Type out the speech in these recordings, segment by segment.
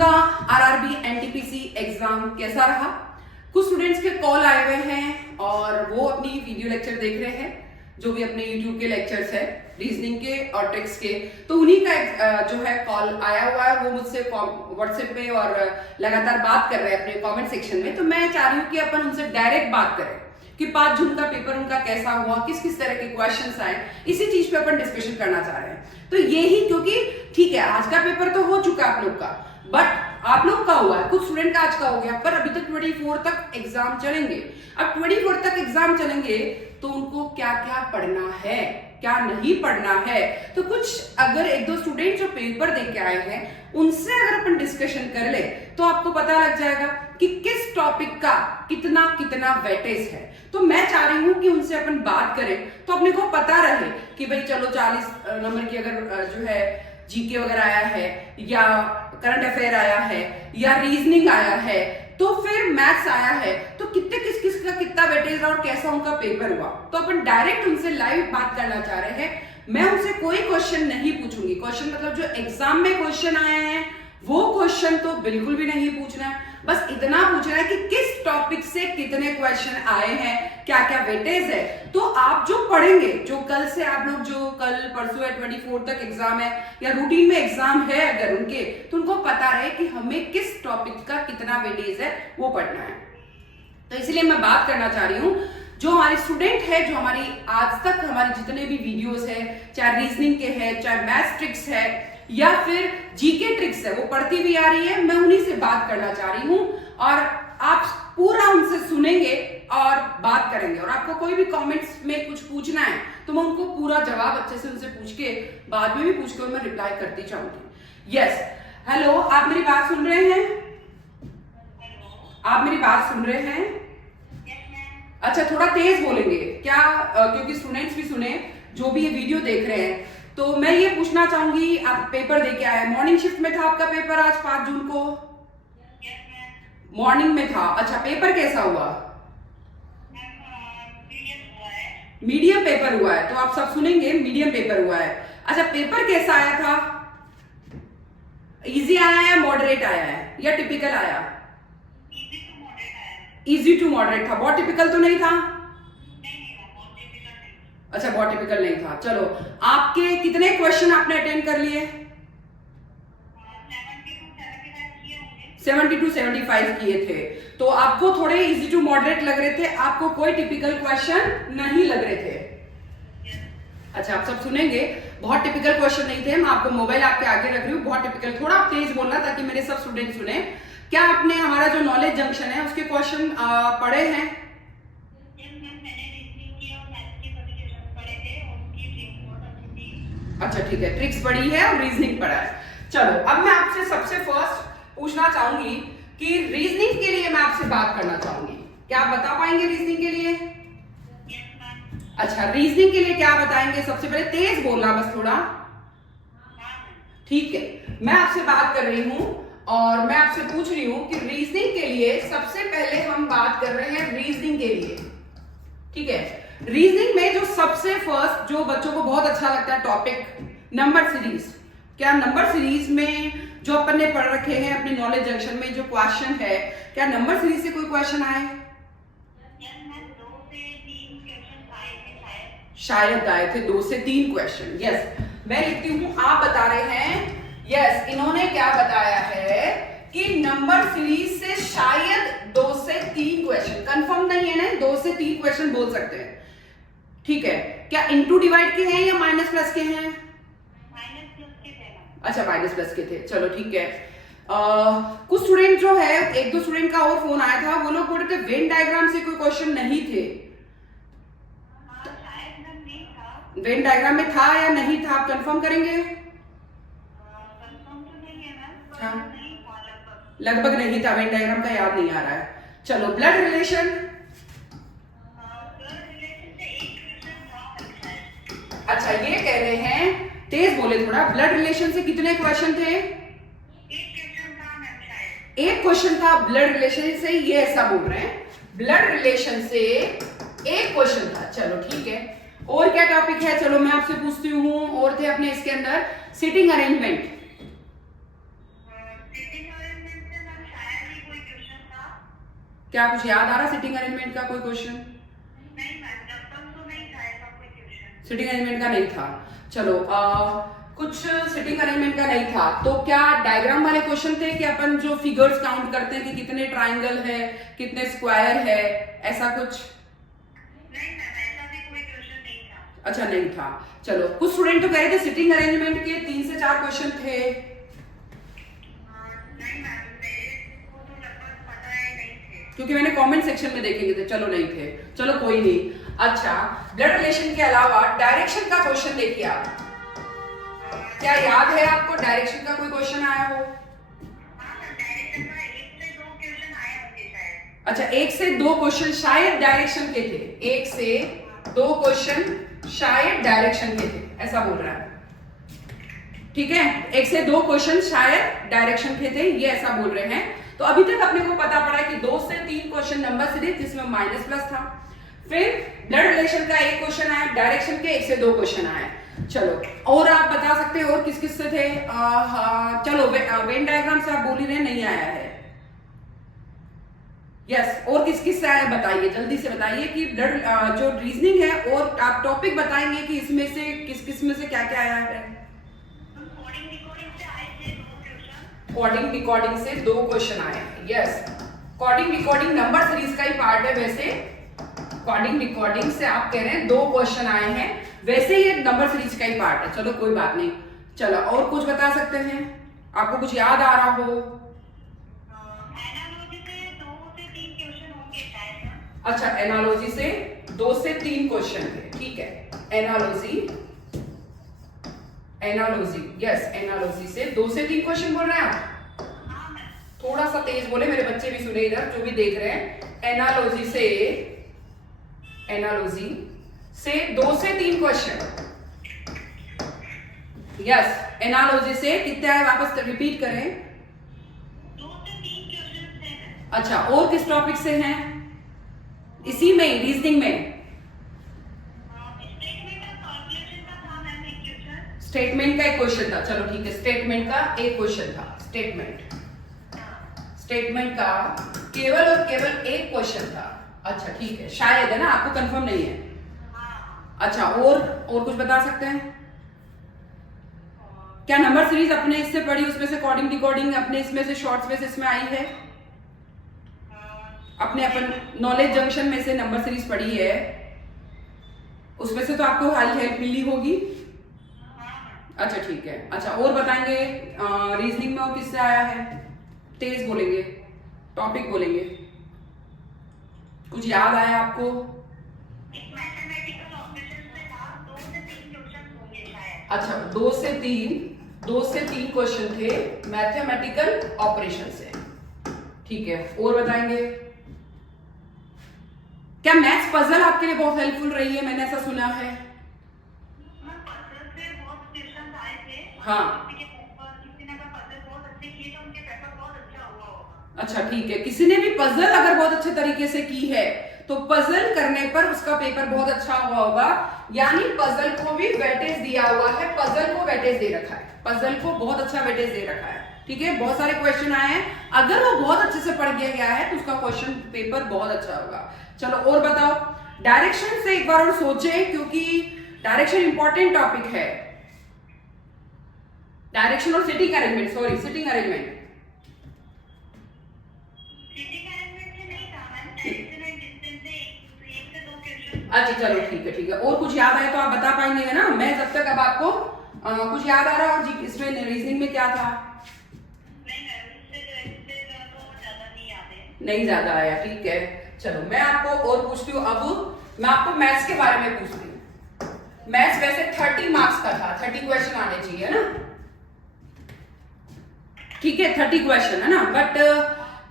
का RRB NTPC exam कैसा रहा। कुछ स्टूडेंट्स के कॉल आए हुए हैं और वो अपनी वीडियो लेक्चर देख रहे हैं, जो भी अपने यूट्यूब के लेक्चर्स है रीजनिंग के और ट्रिक्स के, तो उन्हीं का जो है कॉल आया हुआ है। वो मुझसे व्हाट्सएप पे और लगातार बात कर रहे हैं अपने कमेंट सेक्शन में। तो मैं चाह रही हूँ कि अपन उनसे डायरेक्ट बात करें कि 5 जून का पेपर उनका कैसा हुआ, किस किस तरह के क्वेश्चंस आए, इसी चीज पे अपन डिस्कशन करना चाह रहे हैं। तो यही, क्योंकि ठीक है आज का पेपर तो हो चुका है आप लोग का, बट आप लोग का हुआ है, कुछ स्टूडेंट का आज का हो गया, पर अभी तक 24 तक एग्जाम चलेंगे। अब 24 तक एग्जाम चलेंगे तो उनको क्या क्या पढ़ना है, क्या नहीं पढ़ना है। तो कुछ अगर 1-2 स्टूडेंट जो पेपर दे के आए हैं उनसे अगर अपन डिस्कशन कर ले तो आपको पता लग जाएगा कि किस टॉपिक का कितना कितना वेटेज है। तो मैं चाह रही हूं कि उनसे अपन बात करें तो अपने को पता रहे कि भाई चलो 40 नंबर की अगर जो है जीके वगैरह आया है या करंट अफेयर आया है या रीजनिंग आया है तो फिर मैथ्स आया है, तो कितने किस किस का कितना वेटेज और कैसा उनका पेपर हुआ। तो अपन डायरेक्ट उनसे लाइव बात करना चाह रहे हैं। मैं उनसे कोई क्वेश्चन नहीं पूछूंगी, क्वेश्चन मतलब जो एग्जाम में क्वेश्चन आए हैं वो क्वेश्चन तो बिल्कुल भी नहीं पूछना है। बस इतना पूछना है कि किस टॉपिक से कितने क्वेश्चन आए हैं, क्या क्या वेटेज है। तो आप जो पढ़ेंगे, जो कल से आप लोग जो कल परसों है 24 तक एग्जाम है या रूटीन में एग्जाम है अगर उनके, तो उनको पता रहे कि हमें किस टॉपिक का कितना वेटेज है वो पढ़ना है। तो इसलिए मैं बात करना चाह रही हूँ जो हमारे स्टूडेंट है, जो हमारी आज तक हमारे जितने भी वीडियोस है, चाहे रीजनिंग के है, चाहे मैथ्स ट्रिक्स है या फिर जीके ट्रिक्स है, वो पढ़ती भी आ रही है, मैं उन्हीं से बात करना चाह रही हूँ। और आप पूरा उनसे सुनेंगे और बात करेंगे। और आपको कोई भी कमेंट्स में कुछ पूछना है तो मैं उनको पूरा जवाब अच्छे से उनसे पूछ के, बाद में भी पूछ के मैं रिप्लाई करती चाहूंगी। यस, हेलो, आप मेरी बात सुन रहे हैं? आप मेरी बात सुन रहे हैं? अच्छा, थोड़ा तेज बोलेंगे क्या, क्योंकि स्टूडेंट्स भी सुने जो भी ये वीडियो देख रहे हैं। तो मैं ये पूछना चाहूंगी, आप पेपर दे के आए, मॉर्निंग शिफ्ट में था आपका पेपर आज 5 जून को? मॉर्निंग में था। अच्छा, पेपर कैसा हुआ? मीडियम पेपर हुआ है। तो आप सब सुनेंगे, मीडियम पेपर हुआ है। अच्छा, पेपर कैसा आया था? इजी आया या मॉडरेट आया है या टिपिकल आया? इजी टू मॉडरेट था, बहुत टिपिकल तो नहीं था? अच्छा, बहुत टिपिकल नहीं था। चलो, आपके कितने क्वेश्चन आपने अटेंड कर लिए? 70 to 75 किए थे। तो आपको थोड़े इजी टू मॉडरेट लग रहे थे, आपको कोई टिपिकल क्वेश्चन नहीं लग रहे थे। अच्छा, आप सब सुनेंगे, बहुत टिपिकल क्वेश्चन नहीं थे। मैं आपको मोबाइल आपके आगे रख रही हूँ, बहुत टिपिकल, थोड़ा आप तेज बोलना ताकि मेरे सब स्टूडेंट सुने। क्या आपने हमारा जो नॉलेज जंक्शन है उसके क्वेश्चन पढ़े हैं? अच्छा ठीक है, ट्रिक्स पढ़ी है और रीजनिंग पढ़ा है। चलो, अब मैं आपसे सबसे फर्स्ट पूछना चाहूंगी कि रीजनिंग के लिए मैं आपसे बात करना चाहूंगी। क्या आप बता पाएंगे रीजनिंग के लिए? अच्छा, रीजनिंग के लिए क्या बताएंगे? सबसे पहले तेज बोलना, बस थोड़ा। ठीक है, मैं आपसे बात कर रही हूं और मैं आपसे पूछ रही हूं कि रीजनिंग के लिए सबसे पहले हम बात कर रहे हैं रीजनिंग के लिए। ठीक है, रीजनिंग में जो सबसे फर्स्ट जो बच्चों को बहुत अच्छा लगता है टॉपिक, नंबर सीरीज। क्या नंबर सीरीज में जो अपन ने पढ़ रखे हैं अपने नॉलेज जंक्शन में जो क्वेश्चन है, क्या नंबर सीरीज से कोई क्वेश्चन आए? शायद आए थे 2 से 3 क्वेश्चन। यस, मैं लिखती हूं, आप बता रहे हैं। यस, इन्होंने क्या बताया है कि नंबर सीरीज से शायद 2 से 3 क्वेश्चन, कंफर्म नहीं है ना, 2 से 3 क्वेश्चन बोल सकते हैं। ठीक है, क्या इनटू डिवाइड के हैं या माइनस प्लस के हैं? अच्छा, माइनस प्लस के थे। चलो ठीक है। कुछ स्टूडेंट जो है, 1-2 स्टूडेंट का और फोन आया था, वो लोग बोल रहे थे वेन डायग्राम से कोई क्वेश्चन नहीं थे। वेन डायग्राम में था या नहीं था, आप कंफर्म करेंगे? हाँ, लगभग नहीं था, वेन डायग्राम का याद नहीं आ रहा है। चलो, ब्लड रिलेशन। अच्छा, ये कह रहे हैं, तेज बोले थोड़ा, ब्लड रिलेशन से कितने क्वेश्चन थे? एक क्वेश्चन था ब्लड रिलेशन से, ये ऐसा बोल रहे हैं, ब्लड रिलेशन से एक क्वेश्चन था। चलो ठीक है, और क्या टॉपिक है? चलो मैं आपसे पूछती हूँ, और थे अपने इसके अंदर सिटिंग अरेंजमेंट। क्या कुछ याद आ रहा सिटिंग अरेंजमेंट का कोई क्वेश्चन? नहीं मैम, जब तक तो नहीं था ऐसा कोई ट्यूशन। सिटिंग अरेंजमेंट का नहीं था। चलो कुछ सिटिंग अरेंजमेंट का नहीं था तो क्या डायग्राम वाले क्वेश्चन थे कि अपन जो फिगर्स काउंट करते हैं कि कितने ट्राइंगल है, कितने स्क्वायर है, ऐसा कुछ? नहीं मैम, ऐसा भी कोई ट्यूशन नहीं था। अच्छा नहीं था। चलो कुछ स्टूडेंट तो कह रहे थे सिटिंग अरेंजमेंट के 3 से 4 क्वेश्चन थे। नहीं मैम, मेरे को तो लगभग पता है नहीं थे। क्योंकि मैंने कमेंट सेक्शन में देखेंगे थे। चलो नहीं थे, चलो कोई नहीं। अच्छा ब्लड रिलेशन के अलावा डायरेक्शन का क्वेश्चन देखिए आप। क्या याद है आपको डायरेक्शन का कोई क्वेश्चन आया हो? हाँ मैम, डायरेक्शन का 1 से 2 क्वेश्चन आए होंगे शायद। अच्छा 1 से 2 क्वेश्चन शायद डायरेक्शन के थे। 1 से 2 क्वेश्चन शायद डायरेक्शन के थे, ऐसा बोल रहा है। ठीक है, 1 से 2 क्वेश्चन शायद डायरेक्शन के थे, ये ऐसा बोल रहे हैं। तो अभी तक अपने को पता पड़ा कि 2 से 3 क्वेश्चन नंबर सीरीज जिसमें माइनस प्लस था। फिर ब्लड रिलेशन का 1 क्वेश्चन आया, डायरेक्शन के 1 से 2 क्वेश्चन आए। चलो और आप बता सकते हो और किस किस से थे? चलो वेन डायग्राम से आप बोल ही रहे नहीं आया है। यस और किस किस से आया बताइए, जल्दी से बताइए कि ब्लड जो रीजनिंग है और आप टॉपिक बताएंगे कि इसमें से किस किस में से क्या क्या आया है। कोडिंग रिकॉर्डिंग से आए थे 2 क्वेश्चन। कोडिंग रिकॉर्डिंग से 2 क्वेश्चन आए हैं। Yes coding recording number series का ही पार्ट है। वैसे कोडिंग रिकॉर्डिंग से आप कह रहे हैं 2 क्वेश्चन आए हैं, वैसे ये नंबर सीरीज का ही पार्ट है। चलो कोई बात नहीं। चलो और कुछ बता सकते हैं, आपको कुछ याद आ रहा हो? एनालॉजी से 2 से 3 क्वेश्चन होंगे शायद। अच्छा एनालॉजी से 2 से 3 क्वेश्चन थे। ठीक है एनालॉजी यस एनालॉजी से 2 से 3 क्वेश्चन बोल रहे हैं आप? हाँ मैम। थोड़ा सा तेज बोले, मेरे बच्चे भी सुने इधर जो भी देख रहे हैं। एनालॉजी से 2 से 3 क्वेश्चन। यस एनालॉजी से कितने आए वापस रिपीट करें। 2 से 3 क्वेश्चन थे। अच्छा और किस टॉपिक से हैं? इसी में रीजनिंग में स्टेटमेंट ऑफ कैलकुलेशन का था मैम एक क्वेश्चन। स्टेटमेंट का एक क्वेश्चन था। चलो ठीक है स्टेटमेंट का एक क्वेश्चन था। स्टेटमेंट का केवल और केवल एक क्वेश्चन था। अच्छा ठीक है शायद है ना, आपको कंफर्म नहीं है। अच्छा और कुछ बता सकते हैं? क्या नंबर सीरीज अपने इससे पढ़ी, उसमें से कोडिंग डिकोडिंग अपने इसमें से शॉर्ट्स में से इसमें आई है? अपने अपन नॉलेज जंक्शन में से नंबर सीरीज पढ़ी है, उसमें से तो आपको हेल्प मिली होगी। अच्छा ठीक है। अच्छा और बताएंगे रीजनिंग में और किससे आया है? तेज बोलेंगे, टॉपिक बोलेंगे। कुछ याद आया आपको? एक मैथमेटिकल ऑपरेशन से था, 2 से 3 क्वेश्चन होंगे शायद। अच्छा 2 से 3 क्वेश्चन थे मैथमेटिकल ऑपरेशन से। ठीक है और बताएंगे? क्या मैथ्स पजल आपके लिए बहुत हेल्पफुल रही है? मैंने ऐसा सुना है। पजल से बहुत क्वेश्चन आए थे। हाँ किसी ने अगर पजल बहुत अच्छे किए तो उनके पेपर बहुत अच्छा हुआ होगा। अच्छा ठीक है, किसी ने भी पजल अगर बहुत अच्छे तरीके से की है तो पजल करने पर उसका पेपर बहुत अच्छा हुआ होगा। यानी पजल को भी वेटेज दिया हुआ है, पजल को वेटेज दे रखा है, पजल को बहुत अच्छा वेटेज दे रखा है। ठीक है बहुत सारे क्वेश्चन आए हैं, अगर वो बहुत अच्छे से पढ़ गया गया है तो उसका क्वेश्चन पेपर बहुत अच्छा होगा। चलो और बताओ डायरेक्शन से एक बार और सोचे, क्योंकि डायरेक्शन इंपॉर्टेंट टॉपिक है। डायरेक्शन और sitting arrangement, sorry sitting arrangement अच्छा चलो ठीक है। और कुछ याद आए तो आप बता पाएंगे ना। मैं जब तक अब आपको कुछ याद आ रहा है इसमें रीजनिंग में क्या था? नहीं ज्यादा आया। ठीक है चलो मैं आपको और पूछती हूँ। अब मैं आपको मैथ्स के बारे में पूछती हूँ। मैथ्स वैसे 30 मार्क्स का था, 30 क्वेश्चन आने चाहिए ना। ठीक है 30 क्वेश्चन है ना, बट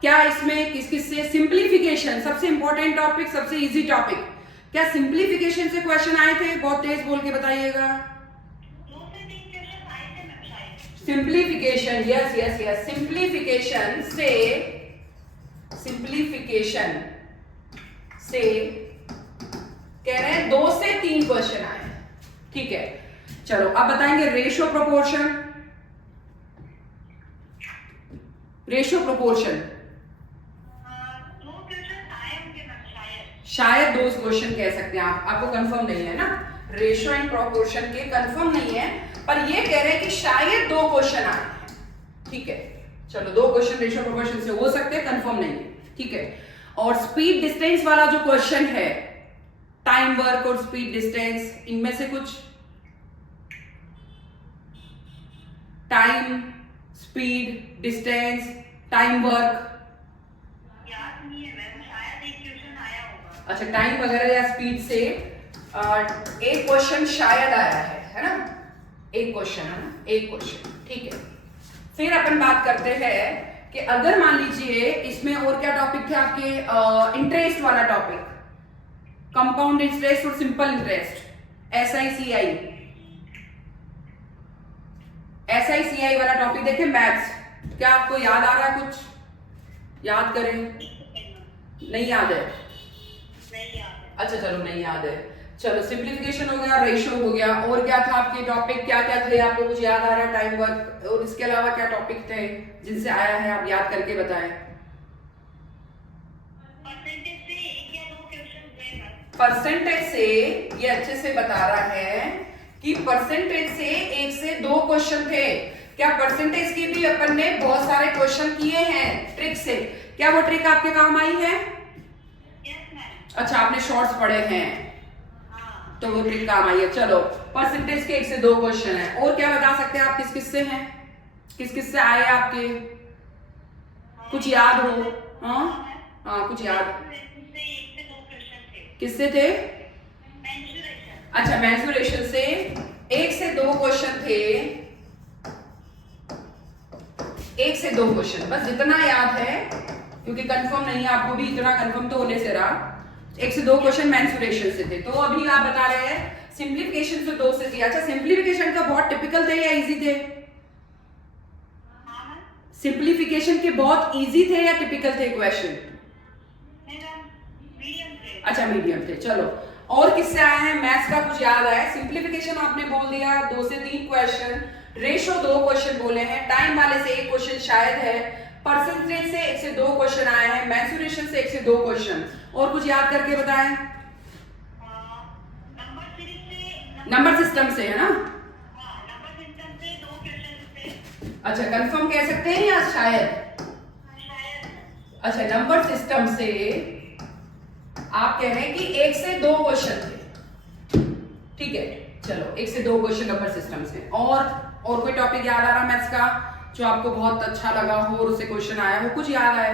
क्या इसमें किस किस से सिंप्लीफिकेशन सबसे इंपॉर्टेंट टॉपिक, सबसे इजी टॉपिक, क्या सिंप्लीफिकेशन से क्वेश्चन आए थे? बहुत तेज बोल के बताइएगा। सिंप्लीफिकेशन यस सिंप्लीफिकेशन से कह रहे हैं 2 से 3 क्वेश्चन आए। ठीक है चलो अब बताएंगे रेशियो प्रोपोर्शन। दो क्वेश्चन शायद 2 क्वेश्चन कह सकते हैं आप, आपको कंफर्म नहीं है ना, रेशियो एंड प्रोपोर्शन के कंफर्म नहीं है, पर ये कह रहे हैं कि शायद 2 क्वेश्चन आए हैं। ठीक है, चलो 2 क्वेश्चन रेशियो प्रोपोर्शन से हो सकते हैं, कंफर्म नहीं है। ठीक है, और स्पीड डिस्टेंस वाला जो क्वेश्चन है, टाइम वर्क और स्पीड डिस्टेंस, इनमें से कुछ time, speed, distance, time work, याद नहीं है मैम, शायद एक क्वेश्चन आया होगा। अच्छा टाइम वगैरह या स्पीड से एक क्वेश्चन शायद आया है ना, एक क्वेश्चन है ना, एक क्वेश्चन। ठीक है, फिर अपन बात करते हैं कि अगर मान लीजिए इसमें और क्या टॉपिक थे आपके, इंटरेस्ट वाला टॉपिक, कंपाउंड इंटरेस्ट और सिंपल इंटरेस्ट, SICI, SICI वाला टॉपिक देखे, मैथ्स, क्या आपको याद आ रहा है? कुछ याद करें, नहीं याद है? नहीं याद है। अच्छा चलो नहीं याद है, चलो सिंप्लीफिकेशन हो गया, रेशियो हो गया, और क्या था आपके टॉपिक, क्या क्या थे आपको कुछ याद आ रहा है? टाइम वर्क, और इसके अलावा क्या टॉपिक थे जिनसे आया है, आप याद करके बताएं। परसेंटेज से एक या दो क्वेश्चन थे मैम। परसेंटेज से ये अच्छे से बता रहा है कि परसेंटेज से 1 से 2 क्वेश्चन थे। क्या परसेंटेज के भी अपन ने बहुत सारे क्वेश्चन किए हैं ट्रिक से, क्या वो ट्रिक आपके काम आई है? Yes ma'am. अच्छा आपने शॉर्ट्स पढ़े हैं, हाँ। तो वो ट्रिक काम आई है। चलो परसेंटेज के 1 से 2 क्वेश्चन है, और क्या बता सकते हैं आप, किस किस से हैं, किस किस से आए आपके, कुछ याद हो? हाँ हाँ कुछ याद, से एक से दो क्वेश्चन थे। किससे थे? मेंसुरेशन। अच्छा मेंसुरेशन से 1 से 2 क्वेश्चन थे, 1 से 2 क्वेश्चन, बस जितना याद है, क्योंकि कंफर्म नहीं है, आपको भी इतना कंफर्म तो होने से रहा। 1 से 2 क्वेश्चन मेंसुरेशन से थे। तो अभी आप बता रहे हैं सिंप्लीफिकेशन से 2 से थे। अच्छा सिंप्लीफिकेशन का बहुत टिपिकल थे या इजी थे? हाँ मैम। सिंप्लीफिकेशन के बहुत इजी थे या टिपिकल थे क्वेश्चन? नहीं मैम, मीडियम थे। अच्छा मीडियम थे। चलो और किससे आया है? मैथ्स का कुछ याद आया? सिंप्लीफिकेशन आपने बोल दिया 2 से 3 क्वेश्चन, रेशो 2 क्वेश्चन बोले हैं, टाइम वाले से 1 क्वेश्चन शायद है, परसेंटेज से 1 से 2 क्वेश्चन आए हैं, मेंसुरेशन से 1 से 2 क्वेश्चन, और कुछ याद करके बताएं। नंबर सीरीज से, नंबर सिस्टम से है ना? हाँ नंबर सिस्टम से 2 क्वेश्चन थे। अच्छा कंफर्म कह सकते हैं या शायद? शायद। अच्छा नंबर सिस्टम से आप कह रहे हैं कि 1 से 2 क्वेश्चन थे। ठीक है, चलो 1 से 2 क्वेश्चन नंबर सिस्टम से। और कोई टॉपिक याद आ रहा मैथ्स का जो आपको बहुत अच्छा लगा हो और उससे क्वेश्चन आया हो, कुछ याद आया?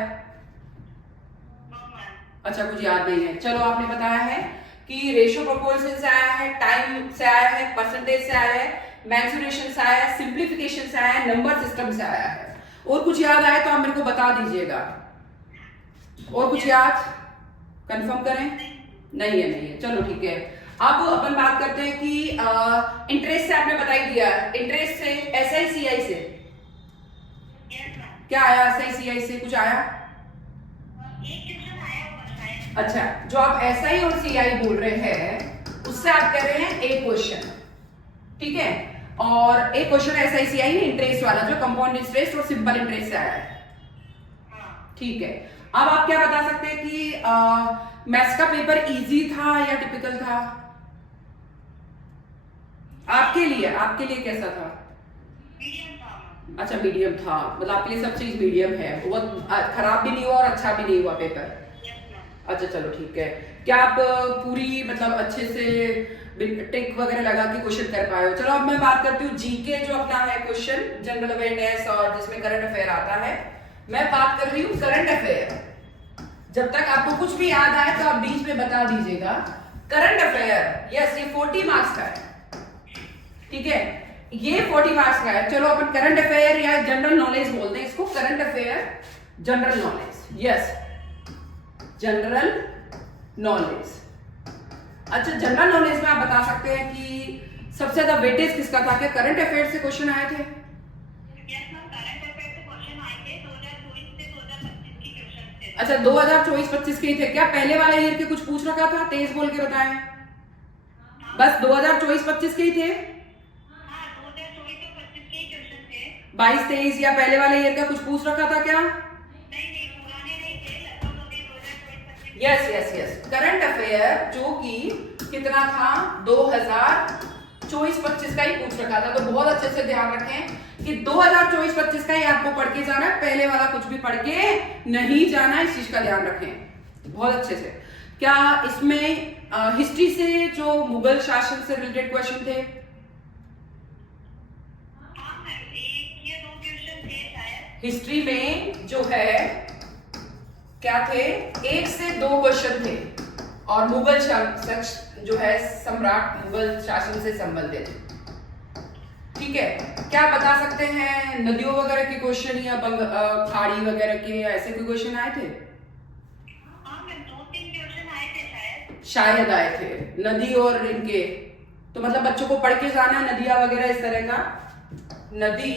अच्छा कुछ याद नहीं है। चलो आपने बताया है कि रेशियो प्रोपोर्शन से आया है, टाइम से आया है, परसेंटेज से आया है, मेंसुरेशन से आया है, सिंप्लीफिकेशन से आया है, नंबर सिस्टम से आया है। और कुछ याद आए तो आप मेरे को बता दीजिएगा। और कुछ याद कंफर्म करें? नहीं है, नहीं है। चलो ठीक है, अब अपन बात करते हैं कि इंटरेस्ट से आपने बता ही दिया, इंटरेस्ट से SICI से क्या आया? SICI से कुछ आया? एक क्वेश्चन आया होगा शायद। अच्छा जो आप SI और CI बोल रहे हैं उससे आप कह रहे हैं एक क्वेश्चन, ठीक है, और एक क्वेश्चन SICI इंटरेस्ट वाला जो कंपाउंड इंटरेस्ट और सिंपल इंटरेस्ट से आया है। ठीक है, अब आप क्या बता सकते हैं कि मैथ्स का पेपर इजी था या टिपिकल था आपके लिए कैसा था? मीडियम था। अच्छा मीडियम था, मतलब आपके लिए सब चीज मीडियम है, बहुत खराब भी नहीं हुआ और अच्छा भी नहीं हुआ पेपर। अच्छा चलो ठीक है, क्या आप पूरी मतलब अच्छे से टिक वगैरह लगा के क्वेश्चन कर पाए हो? चलो अब मैं बात करती हूँ जीके जो अपना है क्वेश्चन, जनरल अवेयरनेस और जिसमें करंट अफेयर आता है। मैं बात कर रही हूँ करंट अफेयर। जब तक आपको कुछ भी याद आए तो आप बीच में बता दीजिएगा। करंट अफेयर, यस ये 40 मार्क्स का है, ठीक है, ये 40 मार्क्स का है। चलो अपन करंट अफेयर या जनरल नॉलेज बोलते हैं इसको, current affair general knowledge, yes general knowledge. अच्छा जनरल नॉलेज में आप बता सकते हैं कि सबसे ज्यादा वेटेज किसका था? क्या करंट अफेयर से क्वेश्चन आए थे? अच्छा 2024-25 के ही थे क्या? पहले वाले ईयर के कुछ पूछ रखा था? तेज बोल के बताएं। बस 2024-25 के ही थे? 22-23 या पहले वाले ईयर का कुछ पूछ रखा था क्या? Yes yes yes, current affair जो कि कितना था 2024-25 का ही पूछ रखा था, तो बहुत अच्छे से ध्यान रखें कि 2024-25 का ही आपको पढ़ के जाना है, पहले वाला कुछ भी पढ़ के नहीं जाना, इस चीज का ध्यान रखें बहुत अच्छे से। क्या इसमें हिस्ट्री से जो मुगल शासन से रिलेटेड क्वेश्चन थे? हाँ मैम, एक या दो क्वेश्चन थे शायद। हिस्ट्री में जो है क्या थे, 1 से 2 क्वेश्चन थे और मुगल जो है सम्राट मुगल शासन से संबंधित। ठीक है, क्या बता सकते हैं नदियों वगैरह के क्वेश्चन या खाड़ी वगैरह के ऐसे कोई क्वेश्चन आए थे? हाँ मैम, 2-3 क्वेश्चन आए थे शायद। शायद आए थे नदी और इनके, तो मतलब बच्चों को पढ़ के जाना नदियां वगैरह इस तरह का, नदी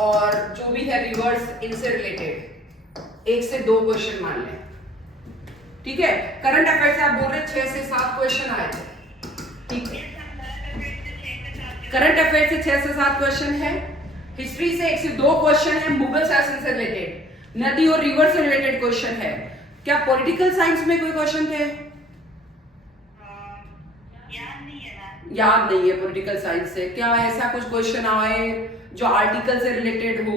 और जो भी है रिवर्स इनसे रिलेटेड 1 से 2 क्वेश्चन मान लें। ठीक है, करंट अफेयर से आप बोल रहे 6 से 7 क्वेश्चन आए थे। ठीक है, करंट अफेयर से 6 से 7 क्वेश्चन है, हिस्ट्री से 1 से 2 क्वेश्चन है, मुगल शासन से रिलेटेड, नदी और रिवर से रिलेटेड क्वेश्चन है। क्या पॉलिटिकल साइंस में कोई क्वेश्चन थे? याद नहीं है पॉलिटिकल साइंस से। क्या ऐसा कुछ क्वेश्चन आए जो आर्टिकल से रिलेटेड हो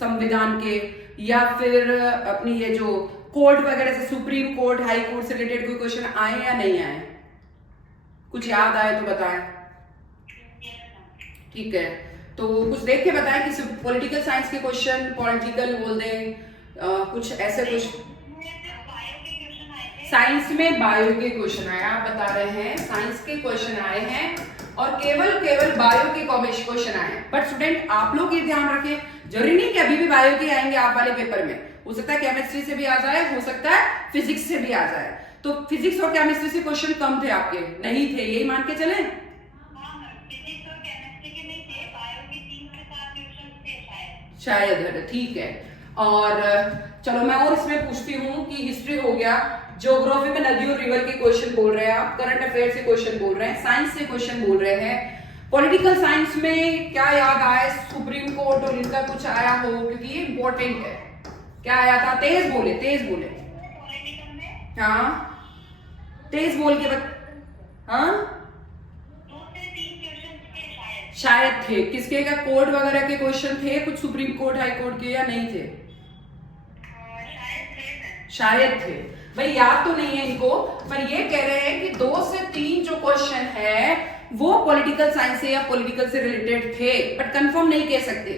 संविधान के, या फिर अपनी ये जो कोर्ट वगैरह से, सुप्रीम कोर्ट हाई कोर्ट से रिलेटेड कोई क्वेश्चन आए या नहीं आए? कुछ याद आए तो बताएं। ठीक है, तो कुछ देख के बताएं कि पॉलिटिकल साइंस के क्वेश्चन, पॉलिटिकल बोल दें, कुछ ऐसे कुछ। साइंस में बायो के क्वेश्चन आए, आप बता रहे हैं साइंस के क्वेश्चन आए हैं और केवल बायो के क्वेश्चन आए हैं। बट स्टूडेंट आप लोग ये ध्यान रखें, जरूरी नहीं कि अभी भी बायो के आएंगे आप वाले पेपर में, हो सकता है केमिस्ट्री से भी आ जाए, हो सकता है फिजिक्स से भी आ जाए। तो फिजिक्स और केमिस्ट्री से क्वेश्चन कम थे आपके, नहीं थे, यही मान के चले? शायद है, ठीक है। और चलो मैं और इसमें पूछती हूँ कि हिस्ट्री हो गया, ज्योग्राफी में नदी और रिवर के क्वेश्चन बोल रहे हैं आप, करंट अफेयर से क्वेश्चन बोल रहे हैं, साइंस से क्वेश्चन बोल रहे हैं, पॉलिटिकल साइंस में क्या याद आए, सुप्रीम कोर्ट और इनका कुछ आया हो, क्योंकि ये इंपॉर्टेंट है। क्या आया था? तेज बोले, तेज बोले। हाँ तेज बोल के हाँ शायद थे, किसके का कोर्ट वगैरह के क्वेश्चन थे, कुछ सुप्रीम कोर्ट हाई कोर्ट के, या नहीं थे? शायद थे भाई, याद तो नहीं है इनको, पर ये कह रहे हैं कि 2 से 3 जो क्वेश्चन है वो पॉलिटिकल साइंस से या पॉलिटिकल से रिलेटेड थे, बट कंफर्म नहीं कह सकते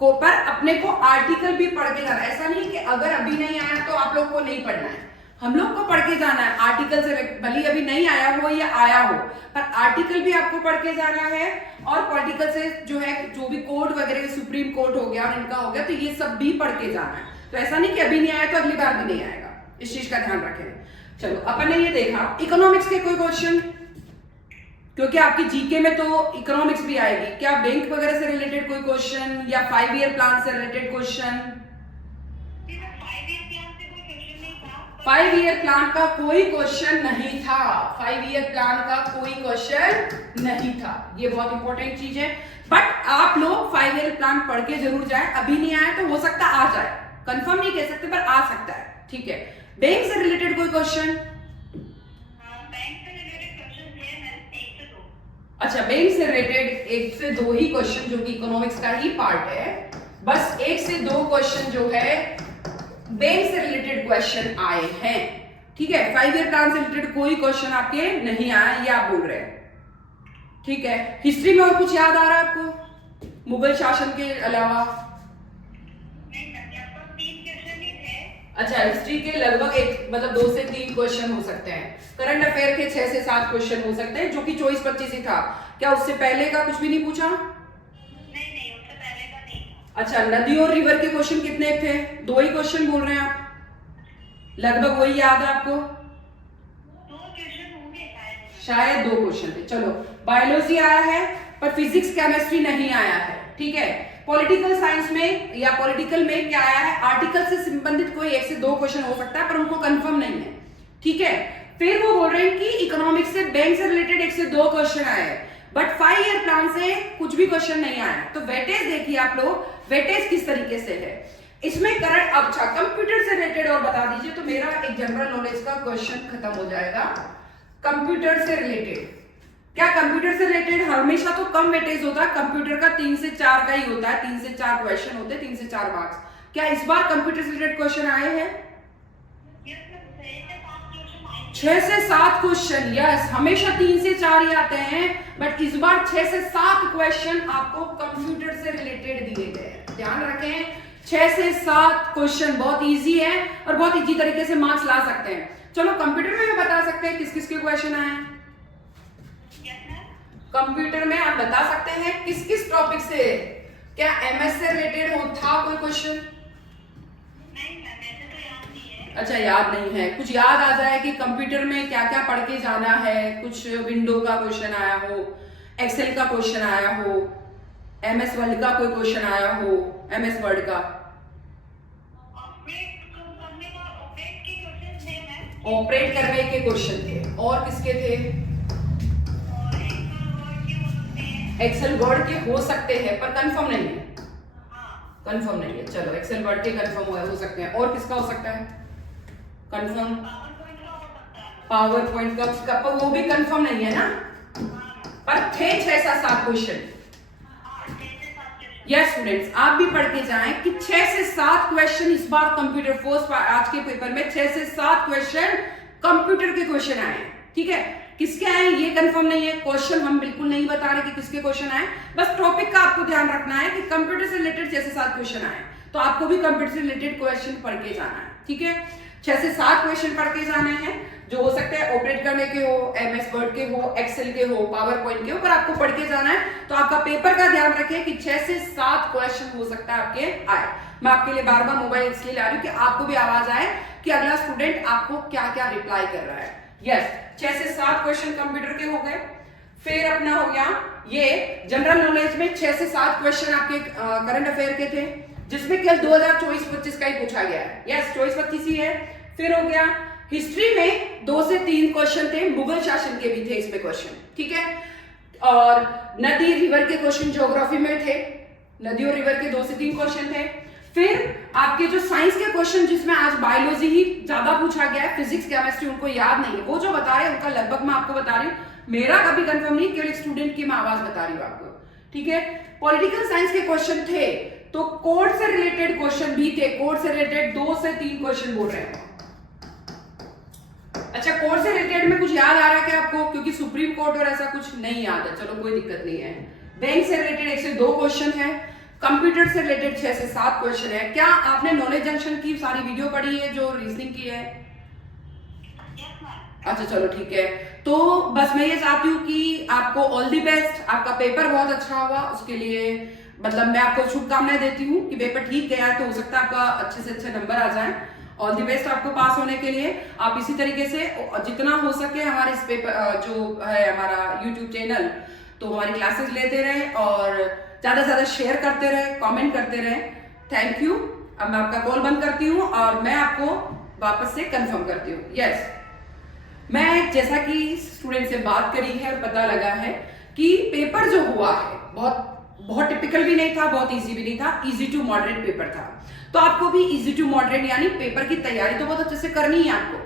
को, पर अपने को आर्टिकल भी पढ़ के जाना। ऐसा नहीं कि अगर अभी नहीं आया तो आप लोग को नहीं पढ़ना है, हम लोग को पढ़ के जाना है आर्टिकल से, भले अभी नहीं आया हो या आया हो, पर आर्टिकल भी आपको पढ़ के जाना है। और पॉलिटिकल से जो है, जो भी कोर्ट वगैरह, सुप्रीम कोर्ट हो गया और इनका हो गया, तो ये सब भी पढ़ के जाना है। तो ऐसा नहीं कि अभी नहीं आया तो अगली बार भी नहीं आएगा, इस चीज का ध्यान रखें। चलो अपन ने ये देखा इकोनॉमिक्स के कोई क्वेश्चन, क्योंकि आपकी जीके में तो इकोनॉमिक्स भी आएगी। क्या बैंक वगैरह से रिलेटेड कोई क्वेश्चन या 5 ईयर प्लान से रिलेटेड क्वेश्चन? 5 ईयर प्लान का कोई क्वेश्चन नहीं था, 5 ईयर प्लान का कोई क्वेश्चन नहीं था, ये बहुत इंपॉर्टेंट चीज है। बट आप लोग 5 ईयर प्लान पढ़ के जरूर जाए, अभी नहीं आया तो हो सकता आ जाए, कंफर्म नहीं कह सकते पर आ सकता है। ठीक है, बैंक से रिलेटेड कोई क्वेश्चन? अच्छा, बैंक से रिलेटेड 1 से 2 ही क्वेश्चन, जो कि इकोनॉमिक्स का ही पार्ट है, बस 1 से 2 क्वेश्चन जो है बैंक से रिलेटेड क्वेश्चन आए हैं। ठीक है, 5 ईयर प्लान से रिलेटेड कोई क्वेश्चन आपके नहीं आया, ये आप बोल रहे हैं। ठीक है, हिस्ट्री में और कुछ याद आ रहा है आपको मुगल शासन के अलावा? अच्छा, हिस्ट्री के लगभग मतलब 2 से 3 क्वेश्चन हो सकते हैं, करंट अफेयर के 6 से 7 क्वेश्चन हो सकते हैं, जो कि 24-25 ही था। क्या उससे पहले का कुछ भी नहीं पूछा? नहीं, उससे पहले का नहीं। अच्छा, नदी और रिवर के क्वेश्चन कितने थे? 2 ही क्वेश्चन बोल रहे हैं आप, लगभग वही याद है आपको? 2 क्वेश्चन होंगे शायद 2 क्वेश्चन थे। चलो, बायोलॉजी आया है पर फिजिक्स केमिस्ट्री नहीं आया है। ठीक है, पॉलिटिकल साइंस में या पॉलिटिकल में क्या आया है, आर्टिकल से संबंधित कोई 1 से 2 क्वेश्चन हो सकता है, पर उनको कंफर्म नहीं है। ठीक है, फिर वो बोल रहे हैं कि इकोनॉमिक्स से, बैंक से रिलेटेड 1 से 2 क्वेश्चन आए, बट 5 ईयर प्लान से कुछ भी क्वेश्चन नहीं आया। तो वेटेज देखिए आप लोग, वेटेज किस तरीके से है। इसमें करंट, अच्छा कंप्यूटर से रिलेटेड और बता दीजिए, तो मेरा एक जनरल नॉलेज का क्वेश्चन खत्म हो जाएगा। कंप्यूटर से रिलेटेड, क्या कंप्यूटर से रिलेटेड हमेशा तो कम वेटेज होता है, कंप्यूटर का 3 से 4 का ही होता है, 3 से 4 क्वेश्चन होते हैं, 3 से 4 मार्क्स। क्या इस बार कंप्यूटर से रिलेटेड क्वेश्चन आए हैं? 6 से 7 क्वेश्चन, यस, हमेशा 3 से 4 ही आते हैं, बट इस बार 6 से 7 क्वेश्चन आपको कंप्यूटर से रिलेटेड दिए गए हैं। ध्यान रखें, 6 से 7 क्वेश्चन बहुत इजी है और बहुत इजी तरीके से मार्क्स ला सकते हैं। चलो कंप्यूटर में भी बता सकते हैं किस किस के क्वेश्चन आए हैं। कंप्यूटर में आप बता सकते हैं किस किस टॉपिक से, क्या एमएस से रिलेटेड हो था कोई क्वेश्चन? अच्छा, याद नहीं है, कुछ याद आ जाए कि कंप्यूटर में क्या क्या पढ़ के जाना है, कुछ विंडो का क्वेश्चन आया हो, एक्सेल का क्वेश्चन आया हो, एमएस वर्ड का कोई क्वेश्चन आया हो, एमएस वर्ड का ऑपरेट करने के क्वेश्चन थे, और किसके थे? एक्सेल वर्ड के हो सकते हैं पर कंफर्म नहीं है, कंफर्म नहीं है। चलो एक्सेल वर्ड के कंफर्म हो सकते हैं, और किसका हो सकता है कंफर्म? पावर पॉइंट का, वो भी कंफर्म नहीं है ना, पर थे 6 से 7 क्वेश्चन। यस स्टूडेंट्स, आप भी पढ़ के जाएं कि 6 से 7 क्वेश्चन इस बार कंप्यूटर फोर्स आज के पेपर में 6 से 7 क्वेश्चन कंप्यूटर के क्वेश्चन आए हैं। ठीक है, किसके आए ये कंफर्म नहीं है, क्वेश्चन हम बिल्कुल नहीं बता रहे कि किसके क्वेश्चन आए, बस टॉपिक का आपको ध्यान रखना है कि कंप्यूटर से रिलेटेड 6 से 7 क्वेश्चन आए, तो आपको भी कंप्यूटर से रिलेटेड क्वेश्चन पढ़ के जाना है। ठीक है, 6 से 7 क्वेश्चन पढ़ के जाने हैं, जो हो सकते हैं ऑपरेट करने के हो, एमएस वर्ड के हो, एक्सेल के हो, पावर पॉइंट के हो, पर आपको पढ़ के जाना है। तो आपका पेपर का ध्यान रखें कि 6 से 7 क्वेश्चन हो सकता है आपके आए। मैं आपके लिए बार बार मोबाइल इसलिए ला रही हूँ कि आपको भी आवाज आए कि अगला स्टूडेंट आपको क्या क्या रिप्लाई कर रहा है। यस, 6 से 7 क्वेश्चन कंप्यूटर के हो गए। फिर अपना हो गया ये जनरल नॉलेज में 6 से 7 क्वेश्चन आपके करंट अफेयर के थे, जिसमें केवल 2024-25 का ही पूछा गया है। यस, 24-25 ही है। फिर हो गया हिस्ट्री में 2 से 3 क्वेश्चन थे, मुगल शासन के भी थे इसमें क्वेश्चन। ठीक है, और नदी रिवर के क्वेश्चन ज्योग्राफी में थे, नदी और रिवर के 2 से 3 क्वेश्चन थे। फिर आपके जो साइंस के क्वेश्चन, जिसमें आज बायोलॉजी ही ज्यादा पूछा गया है, फिजिक्स केमिस्ट्री उनको याद नहीं है, वो जो बता रहे हैं उनका लगभग मैं आपको बता रही हूँ, मेरा कभी कंफर्म नहीं, केवल एक स्टूडेंट की मैं आवाज बता रही हूँ आपको। ठीक है, पॉलिटिकल साइंस के क्वेश्चन थे, तो कोर्ट से रिलेटेड क्वेश्चन भी थे, कोर्ट से रिलेटेड 2 से 3 क्वेश्चन बोल रहे हैं। अच्छा, कोर्ट से रिलेटेड में कुछ याद आ रहा है क्या आपको? क्योंकि सुप्रीम कोर्ट और ऐसा कुछ नहीं याद है, चलो कोई दिक्कत नहीं है। बैंक से रिलेटेड 1 से 2 क्वेश्चन है, कंप्यूटर से रिलेटेड 6 से 7 क्वेश्चन है। क्या आपने नॉलेज जंक्शन की सारी वीडियो पढ़ी है जो रीजनिंग की है? अच्छा चलो ठीक है, तो बस मैं ये चाहती हूँ कि आपको ऑल दी बेस्ट, आपका पेपर बहुत अच्छा हुआ, उसके लिए मतलब मैं आपको शुभकामनाएं देती हूँ कि पेपर ठीक गया है, तो हो सकता है आपका अच्छे से अच्छे नंबर आ जाए। ऑल दी बेस्ट आपको पास होने के लिए। आप इसी तरीके से जितना हो सके हमारे इस पेपर जो है हमारा यूट्यूब चैनल, तो हमारी क्लासेस लेते रहे और ज्यादा से ज्यादा शेयर करते रहे, कमेंट करते रहे। Thank you. अब मैं आपका कॉल बंद करती हूँ और मैं आपको वापस से कंफर्म करती हूँ। यस, मैं जैसा कि स्टूडेंट से बात करी है, पता लगा है कि पेपर जो हुआ है बहुत टिपिकल भी नहीं था, बहुत इजी भी नहीं था, इजी टू मॉडरेट पेपर था। तो आपको भी इजी टू मॉडरेट यानी पेपर की तैयारी तो बहुत अच्छे से करनी है आपको,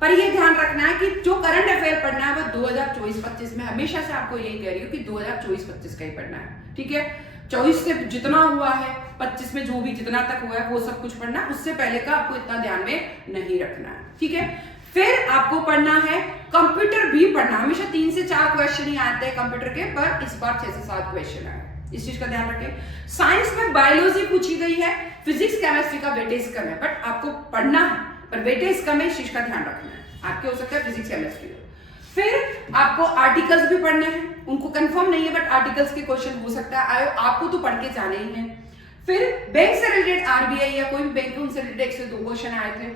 पर ये ध्यान रखना है कि जो करंट अफेयर पढ़ना है वो 2024-25 में, हमेशा से आपको यही कह रही हूँ कि 2024-25 का ही पढ़ना है। ठीक है, 24 से जितना हुआ है, 25 में जो भी जितना तक हुआ है वो सब कुछ पढ़ना, उससे पहले का आपको इतना ध्यान में नहीं रखना है। ठीक है, फिर आपको पढ़ना है कंप्यूटर भी पढ़ना, हमेशा 3 से 4 क्वेश्चन ही आते हैं कंप्यूटर के, पर इस बार 6 से 7 क्वेश्चन आए, इस चीज का ध्यान रखें। साइंस में बायोलॉजी पूछी गई है, फिजिक्स केमिस्ट्री का वेटेज कम है, बट आपको पढ़ना है, पर वेटेज कम है, इस चीज का ध्यान रखना है। आपके हो सकता है फिजिक्स केमिस्ट्री। फिर आपको आर्टिकल्स भी पढ़ने हैं, उनको कंफर्म नहीं है बट आर्टिकल्स के क्वेश्चन हो सकता है, आपको तो पढ़ के जाने ही है। फिर बैंक से रिलेटेड आरबीआई या कोई भी बैंक उनसे रिलेटेड 1 से 2 क्वेश्चन आए थे।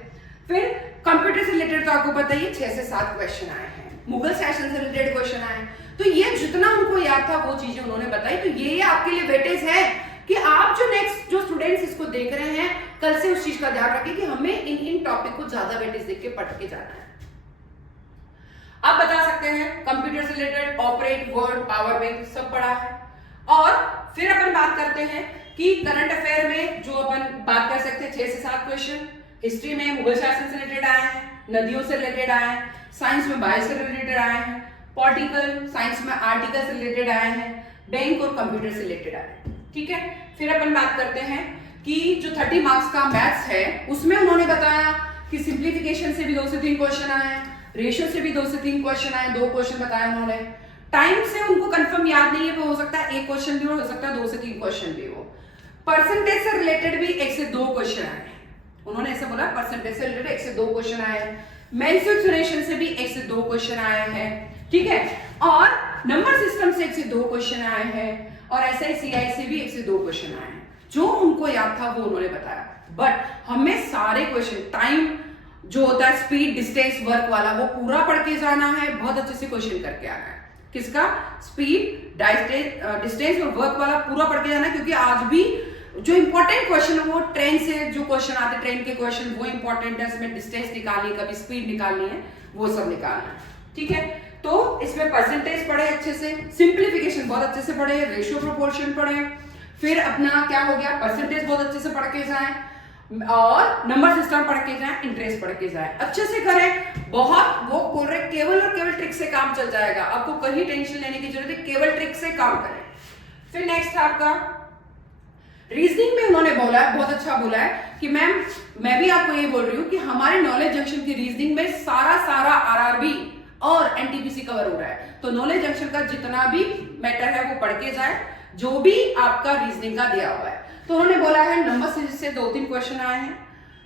फिर कंप्यूटर से रिलेटेड तो आपको पता ही है 6 से 7 क्वेश्चन आए हैं, मुगल शासन से रिलेटेड क्वेश्चन आए। तो ये जितना उनको याद था वो चीजें उन्होंने बताई, तो ये आपके लिए वेटेज है कि आप जो नेक्स्ट जो स्टूडेंट्स इसको देख रहे हैं, कल से उस चीज का ध्यान रखें कि हमें इन टॉपिक को ज्यादा वेटेज देख के पढ़ के जाना है। आप बता सकते हैं कंप्यूटर से related operate, word, power bank सब पढ़ा है। और फिर अपन बात करते हैं कि करंट अफेयर में जो अपन बात कर सकते हैं 6 से 7 क्वेश्चन, हिस्ट्री में मुगल शासन से रिलेटेड आए हैं, नदियों से रिलेटेड आए हैं, साइंस में बायो से रिलेटेड आए हैं, पॉलिटिकल साइंस में आर्टिकल से रिलेटेड आए हैं, बैंक और कंप्यूटर से रिलेटेड आए हैं। ठीक है, फिर अपन बात करते हैं कि जो 30 मार्क्स का मैथ्स है उसमें उन्होंने बताया कि सिंप्लीफिकेशन से भी 2 से 3 क्वेश्चन आए हैं, रेशियो से भी 2 से 3 क्वेश्चन आए, 2 क्वेश्चन बताए उन्होंने। टाइम से उनको कंफर्म याद नहीं है, वो हो सकता है 1 क्वेश्चन भी हो सकता है 2 से 3 क्वेश्चन भी हो। परसेंटेज से रिलेटेड भी 1 से 2 क्वेश्चन आए हैं, उन्होंने ऐसा बोला परसेंटेज से रिलेटेड 1 से 2 क्वेश्चन आए हैं, मैन्युफैक्चरिंग से भी 1 से 2 क्वेश्चन आए हैं। ठीक है, और नंबर सिस्टम से 1 से 2 क्वेश्चन आए हैं, और SICI से भी 1 से 2 क्वेश्चन आए हैं। जो उनको याद था वो उन्होंने बताया, बट हमें सारे क्वेश्चन टाइम जो होता है स्पीड डिस्टेंस वर्क वाला वो पूरा पढ़ के जाना है, बहुत अच्छे से क्वेश्चन करके आना है। किसका? स्पीड डिस्टेंस और वर्क वाला पूरा पढ़ के जाना है, क्योंकि आज भी जो इंपॉर्टेंट क्वेश्चन है वो ट्रेन से जो क्वेश्चन आते हैं, ट्रेन के क्वेश्चन वो इंपॉर्टेंट है, इसमें डिस्टेंस निकालनी है, कभी स्पीड निकालनी है, वो सब निकालना है। ठीक है, तो इसमें परसेंटेज पढ़े अच्छे से, सिंप्लीफिकेशन बहुत अच्छे से पढ़े, रेशियो प्रोपोर्शन पढ़े, फिर अपना क्या हो गया परसेंटेज बहुत अच्छे से पढ़ के जाएं, और नंबर सिस्टम पढ़ के जाएं, इंटरेस्ट पढ़ के जाएं, अच्छे से करें। बहुत वो बोल रहे केवल और केवल ट्रिक से काम चल जाएगा, आपको कहीं टेंशन लेने की जरूरत है, केवल ट्रिक से काम करें। फिर नेक्स्ट आपका रीजनिंग में उन्होंने बोला है, बहुत अच्छा बोला है कि मैम मैं भी आपको ये बोल रही हूँ कि हमारे नॉलेज जंक्शन की रीजनिंग में सारा RRB और NTPC कवर हो रहा है, तो नॉलेज जंक्शन का जितना भी मैटर है वो पढ़ के जाए, जो भी आपका रीजनिंग का दिया हुआ है। तो उन्होंने बोला है नंबर सीरीज से 2-3 क्वेश्चन आए हैं,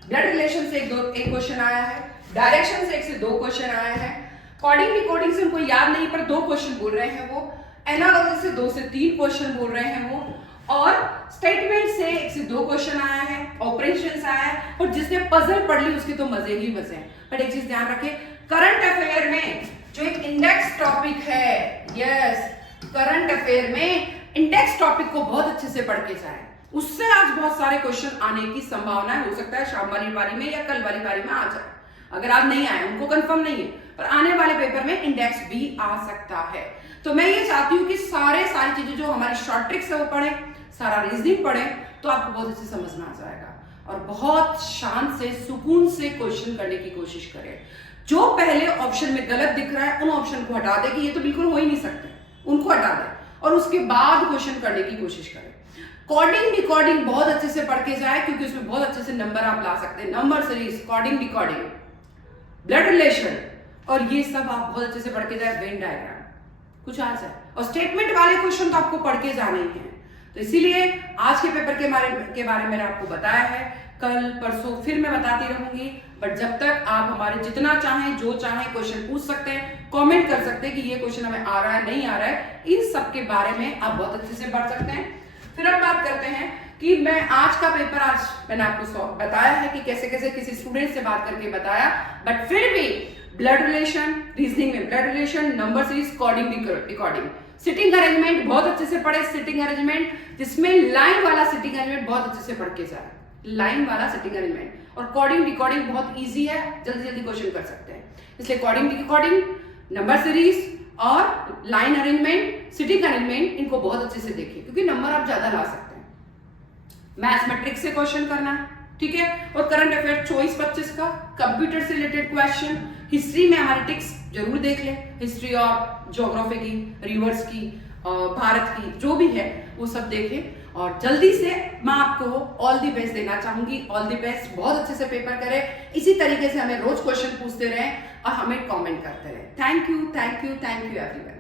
ब्लड रिलेशन से 1 क्वेश्चन आया है, डायरेक्शन से 1 से 2 क्वेश्चन आए हैं, कोडिंग डिकोडिंग से उनको याद नहीं पर 2 क्वेश्चन बोल रहे हैं वो, एनालॉजी से 2 से 3 क्वेश्चन बोल रहे हैं वो, और स्टेटमेंट से 1 से 2 क्वेश्चन आया है, ऑपरेशंस आया है, और जिसने पजल पढ़ ली उसके तो मजे ही मजे हैं। पर एक चीज ध्यान रखिए, करंट अफेयर में जो एक इंडेक्स टॉपिक है, यस करंट अफेयर में इंडेक्स टॉपिक को बहुत अच्छे से पढ़ के जाए, उससे आज बहुत सारे क्वेश्चन आने की संभावना है, हो सकता है शाम वाली पारी में या कल वाली पारी में आ जाए, अगर आज नहीं आए उनको कंफर्म नहीं है, पर आने वाले पेपर में इंडेक्स भी आ सकता है। तो मैं ये चाहती हूँ कि सारी चीजें जो हमारी शॉर्ट ट्रिक्स है वो पढ़े, सारा रीजनिंग पढ़े, तो आपको बहुत अच्छे समझ में आ जाएगा, और बहुत शांत से सुकून से क्वेश्चन करने की कोशिश करें। जो पहले ऑप्शन में गलत दिख रहा है उन ऑप्शन को हटा दे कि ये तो बिल्कुल हो ही नहीं सकते, उनको हटा दे, और उसके बाद क्वेश्चन करने की कोशिश करें। कोडिंग डिकोडिंग बहुत अच्छे से पढ़ के जाए, क्योंकि उसमें बहुत अच्छे से नंबर आप ला सकते हैं, number series, coding decoding, blood relation, और ये सब आप बहुत अच्छे से पढ़ के जाए, वेन डायग्राम कुछ आ जाए, और स्टेटमेंट वाले क्वेश्चन तो आपको पढ़ के जाने ही हैं। तो इसीलिए आज के पेपर के बारे में मैंने आपको बताया है, कल परसों फिर मैं बताती रहूंगी, बट जब तक आप हमारे जितना चाहें जो चाहें क्वेश्चन पूछ सकते हैं, कमेंट कर सकते हैं कि ये क्वेश्चन हमें आ रहा है नहीं आ रहा है, इन सब के बारे में आप बहुत अच्छे से पढ़ सकते हैं। फिर अब बात करते हैं कि मैं आज का पेपर, आज मैंने आपको बताया है कि कैसे कैसे किसी स्टूडेंट से बात करके बताया, बट फिर भी ब्लड रिलेशन, रीजनिंग में blood relation, number series, coding decoding, sitting arrangement बहुत अच्छे से पढ़े, सिटिंग अरेंजमेंट जिसमें लाइन वाला सिटिंग अरेंजमेंट बहुत अच्छे से पढ़ के जाए, लाइन वाला सिटिंग अरेंजमेंट, और कोडिंग डिकोडिंग बहुत इजी है, जल्दी जल्दी क्वेश्चन कर सकते हैं, इसलिए कोडिंग डिकोडिंग, नंबर सीरीज और लाइन अरेंजमेंट, सिटिंग अरेंजमेंट, इनको बहुत अच्छे से देखिए, क्योंकि नंबर आप ज्यादा ला सकते हैं। मैथमेटिक्स से क्वेश्चन करना है, ठीक है, और करंट अफेयर 24-25 का, कंप्यूटर से रिलेटेड क्वेश्चन, हिस्ट्री में हमारी टिक्स जरूर देख लें, हिस्ट्री और ज्योग्राफी की, रिवर्स की, भारत की, जो भी है वो सब देखें, और जल्दी से मैं आपको ऑल द बेस्ट देना चाहूंगी, ऑल द बेस्ट, बहुत अच्छे से पेपर करें, इसी तरीके से हमें रोज क्वेश्चन पूछते रहें और हमें कमेंट करते रहें। Thank you everyone.